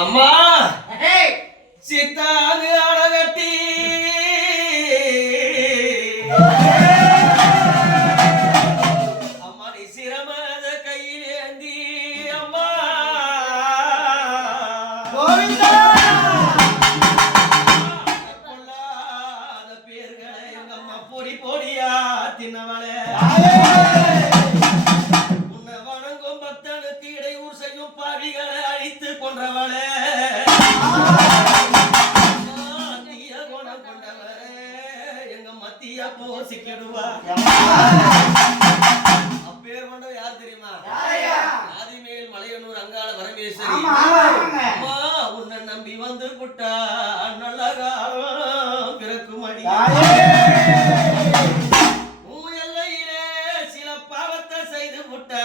அம்மா! சித்தாது அழகட்டி அம்மா நீ சிரமத கையிலேந்தி அம்மா! பொல்லாத பேர்களை எங்க அம்மா பொடி பொடியா தின்னவளே. உன்னை வணங்கும் பக்தனுக்கு இடையூறு செய்யும் பாவிகளை அழித்து கொன்றவளே. மத்திய போசிக்கிடுவா. அப்பேர் கொண்டவ யார் தெரியுமா? ஆதிமேல் மலையனூர் அங்காள பரமேஸ்வரி. அம்மா உன்னை நம்பி வந்து புட்டா நல்ல காலம் பிறக்கும் அடி. எல்லையிலே சில பாவத்தை செய்து புட்டா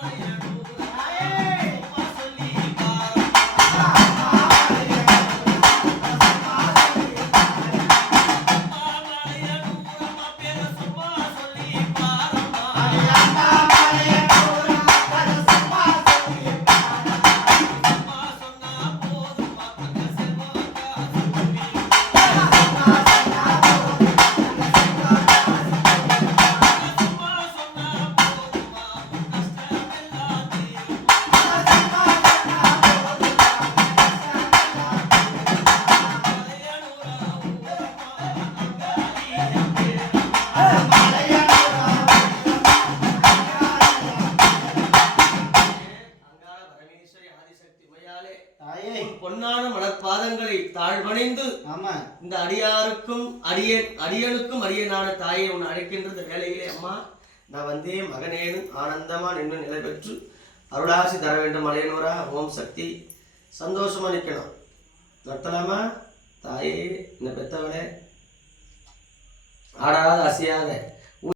I am. மனப்பாதங்களை தாழ்வணிந்து இந்த அடியாருக்கும் அடியேன் அடியனுக்கும் அடியனான தாயை உன்னை அழைக்கின்ற இந்த வேலையிலே அம்மா. நான் வந்தேன் மகனேனு ஆனந்தமா நின்று நிலை பெற்று அருளாசி தர வேண்டும் மலையனூரா ஓம் சக்தி. சந்தோஷமா நிற்கணும். நட்டலாமா தாயே இந்த பெத்தவளே ஆடாத அசையாத.